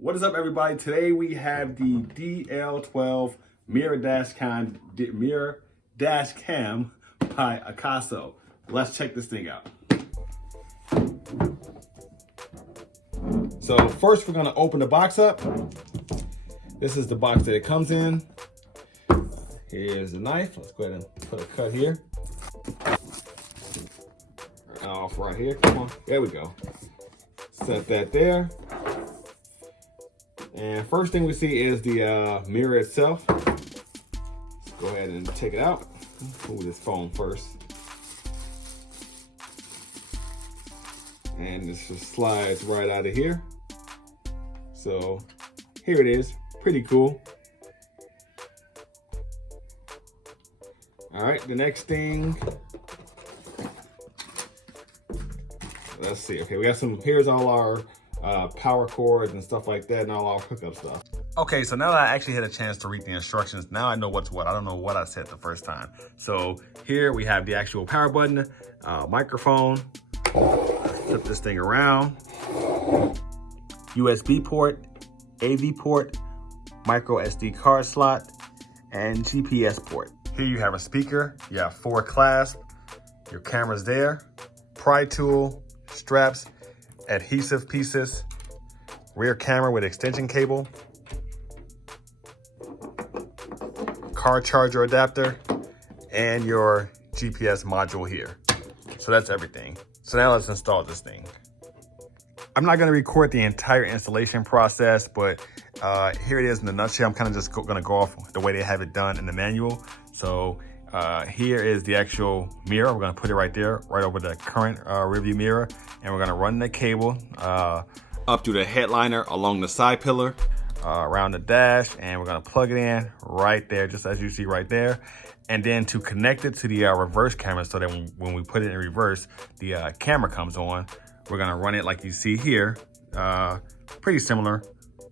What is up, everybody? Today we have the DL12 Mirror Dash Cam by Akaso. Let's check this thing out. So first we're gonna open the box up. This is the box that it comes in. Here's the knife. Let's go ahead and put a cut here. Off right here, come on, there we go. Set that there. And first thing we see is the mirror itself. Let's go ahead and take it out. Move this foam first. And this just slides right out of here. So here it is, pretty cool. All right, the next thing, let's see. Okay, we got some, here's all our power cords and stuff like that, and all our hookup stuff. Okay, so now that I actually had a chance to read the instructions, now I know what's what. I don't know what I said the first time. So here we have the actual power button, microphone, flip this thing around, USB port, AV port, micro SD card slot, and GPS port. Here you have a speaker, you have 4 clasps, your camera's there, pry tool, straps, adhesive pieces, rear camera with extension cable, car charger adapter, and your GPS module here. So that's everything. So now let's install this thing. I'm not gonna record the entire installation process, but here it is in a nutshell. I'm kind of just gonna go off the way they have it done in the manual. So here is the actual mirror. We're gonna put it right there, right over the current rear view mirror. And we're gonna run the cable up through the headliner, along the side pillar, around the dash, and we're gonna plug it in right there, just as you see right there. And then to connect it to the reverse camera, so that when we put it in reverse, the camera comes on, we're gonna run it like you see here, pretty similar,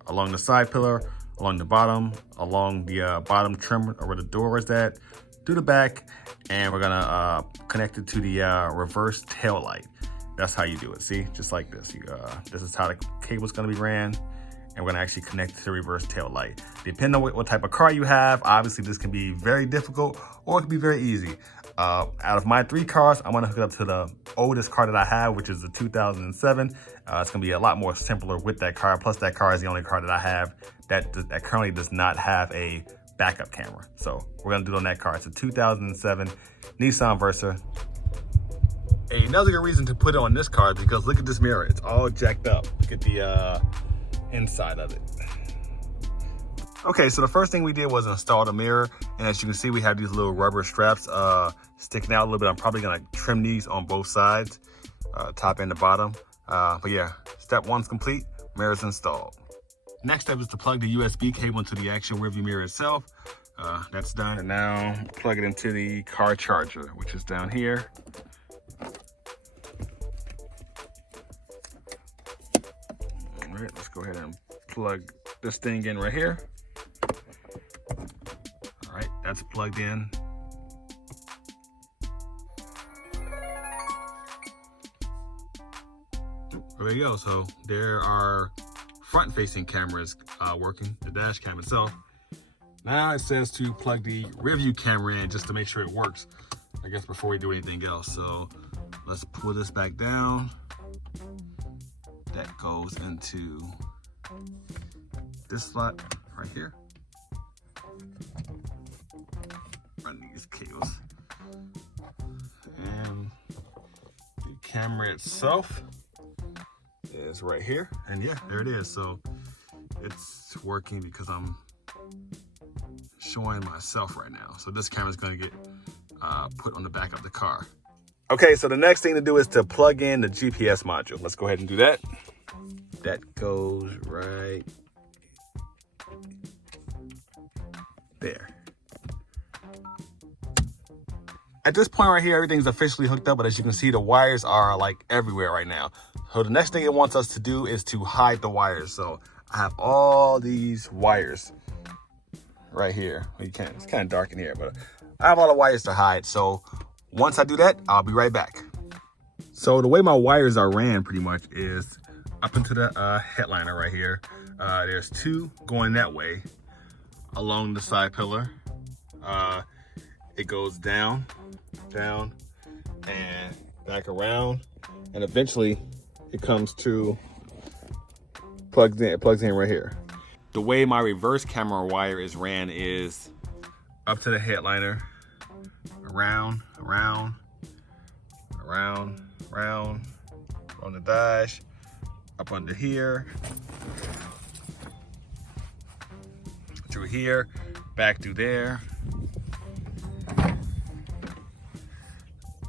along the side pillar, along the bottom, along the bottom trim or where the door is at, through the back, and we're gonna connect it to the reverse tail light. That's how you do it, see? Just like this. This is how the cable's gonna be ran, and we're gonna actually connect it to the reverse tail light. Depending on what type of car you have, obviously this can be very difficult, or it can be very easy. Out of my 3 cars, I'm gonna hook it up to the oldest car that I have, which is the 2007. It's gonna be a lot more simpler with that car. Plus that car is the only car that I have that currently does not have a backup camera. So we're gonna do it on that car. It's a 2007 Nissan Versa. Another good reason to put it on this car is because look at this mirror. It's all jacked up. Look at the inside of it. Okay, so the first thing we did was install the mirror. And as you can see, we have these little rubber straps sticking out a little bit. I'm probably gonna trim these on both sides, top and the bottom. But yeah, step 1's complete, mirror's installed. Next step is to plug the USB cable into the actual rearview mirror itself. That's done, and now plug it into the car charger, which is down here. All right, let's go ahead and plug this thing in right here. All right, that's plugged in. There you go. So there are front-facing cameras working, the dash cam itself. Now it says to plug the rear view camera in just to make sure it works, I guess, before we do anything else. So let's pull this back down. That goes into this slot right here. Run these cables. And the camera itself is right here, and yeah, there it is. So it's working because I'm showing myself right now. So this camera is going to get put on the back of the car. Okay, so the next thing to do is to plug in the GPS module. Let's go ahead and do that. That goes right there. At this point right here, everything's officially hooked up, but as you can see, the wires are like everywhere right now. So the next thing it wants us to do is to hide the wires. So I have all these wires right here. You can't, it's kind of dark in here, but I have all the wires to hide. So once I do that, I'll be right back. So the way my wires are ran pretty much is up into the headliner right here. There's two going that way along the side pillar. It goes down, down, and back around, and eventually it comes to plugs in. It plugs in right here. The way my reverse camera wire is ran is up to the headliner, around, around, around, around, on the dash, up under here, through here, back through there,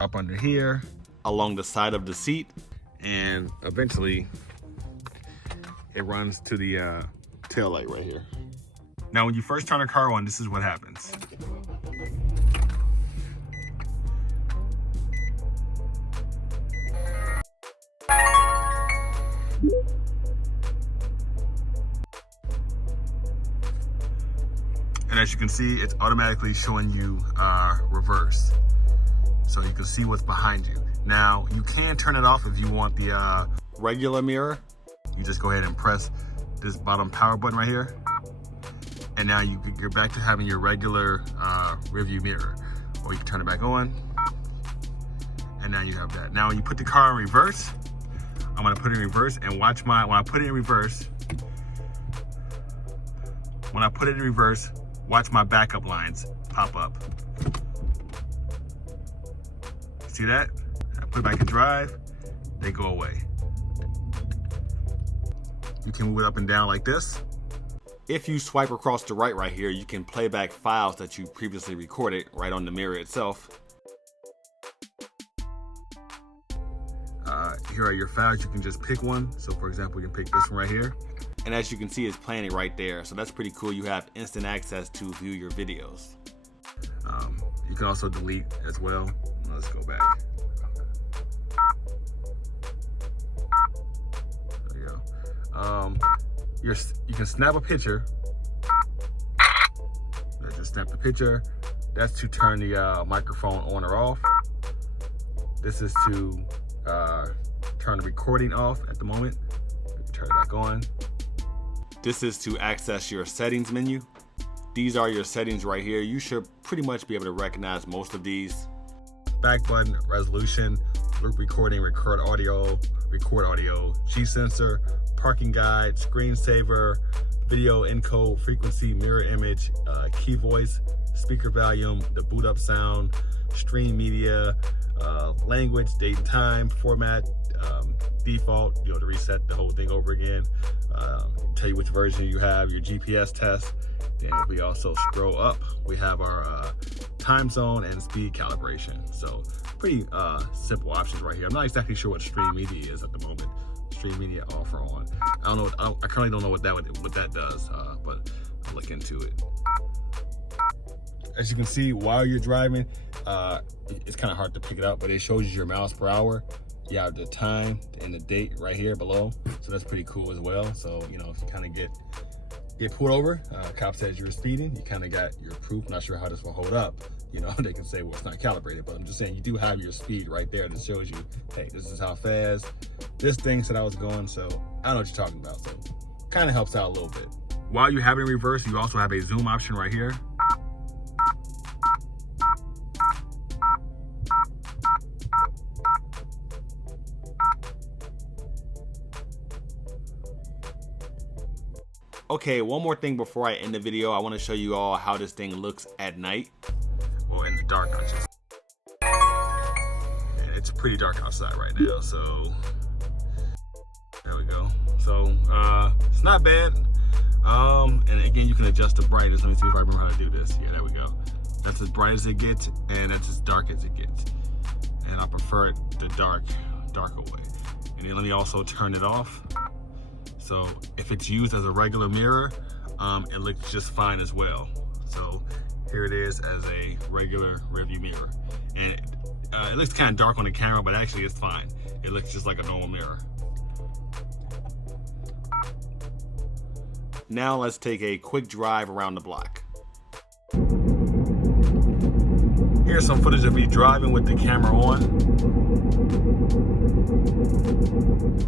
up under here, along the side of the seat, and eventually it runs to the tail light right here. Now, when you first turn a car on, this is what happens. And as you can see, it's automatically showing you reverse. So you can see what's behind you. Now, you can turn it off if you want the regular mirror. You just go ahead and press this bottom power button right here. And now you're back to having your regular rear view mirror. Or you can turn it back on. And now you have that. Now, when you put the car in reverse, I'm gonna put it in reverse and watch when I put it in reverse, watch my backup lines pop up. See that? I put it back in drive, they go away. You can move it up and down like this. If you swipe across the right here, you can play back files that you previously recorded right on the mirror itself. Here are your files. You can just pick one. So for example, you can pick this one right here. And as you can see, it's playing it right there. So that's pretty cool. You have instant access to view your videos. You can also delete as well. Let's go back. There you go. You can snap a picture. Let's just snap the picture. That's to turn the microphone on or off. This is to turn the recording off at the moment. Turn it back on. This is to access your settings menu. These are your settings right here. You should pretty much be able to recognize most of these. Back button, resolution, loop recording, record audio, G sensor, parking guide, screensaver, video encode, frequency, mirror image, key voice, speaker volume, the boot up sound, stream media, language, date and time, format, default, to reset the whole thing over again, tell you which version you have, your GPS test. Then we also scroll up, we have our time zone and speed calibration. So pretty simple options right here. I'm not exactly sure what stream media is at the moment. Stream media off or on. I currently don't know what that does, but I'll look into it. As you can see, while you're driving, it's kind of hard to pick it up, but it shows you your miles per hour. You have the time and the date right here below. So that's pretty cool as well. So, if you kind of get pulled over, cop says you were speeding, you kind of got your proof. Not sure how this will hold up. They can say, well, it's not calibrated, but I'm just saying you do have your speed right there that shows you, hey, this is how fast this thing said I was going. So I know what you're talking about. So kind of helps out a little bit. While you have it in reverse, you also have a zoom option right here. Okay, one more thing before I end the video. I want to show you all how this thing looks at night. Or in the dark, and it's pretty dark outside right now, so there we go. So it's not bad. And again, you can adjust the brightness. Let me see if I remember how to do this. Yeah, there we go. That's as bright as it gets, and that's as dark as it gets. And I prefer it the darker way. And then let me also turn it off. So if it's used as a regular mirror, it looks just fine as well. So here it is as a regular rearview mirror. And it looks kind of dark on the camera, but actually it's fine. It looks just like a normal mirror. Now let's take a quick drive around the block. Here's some footage of me driving with the camera on.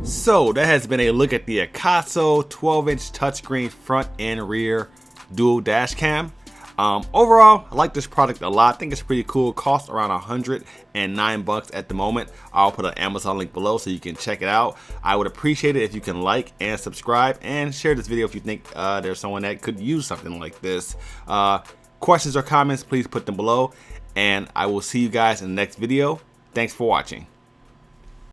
So that has been a look at the Akaso 12-inch touchscreen front and rear dual dash cam. Overall, I like this product a lot. I think it's pretty cool. It costs around $109 at the moment. I'll put an Amazon link below so you can check it out. I would appreciate it if you can like and subscribe and share this video if you think there's someone that could use something like this. Questions or comments, please put them below. And I will see you guys in the next video. Thanks for watching.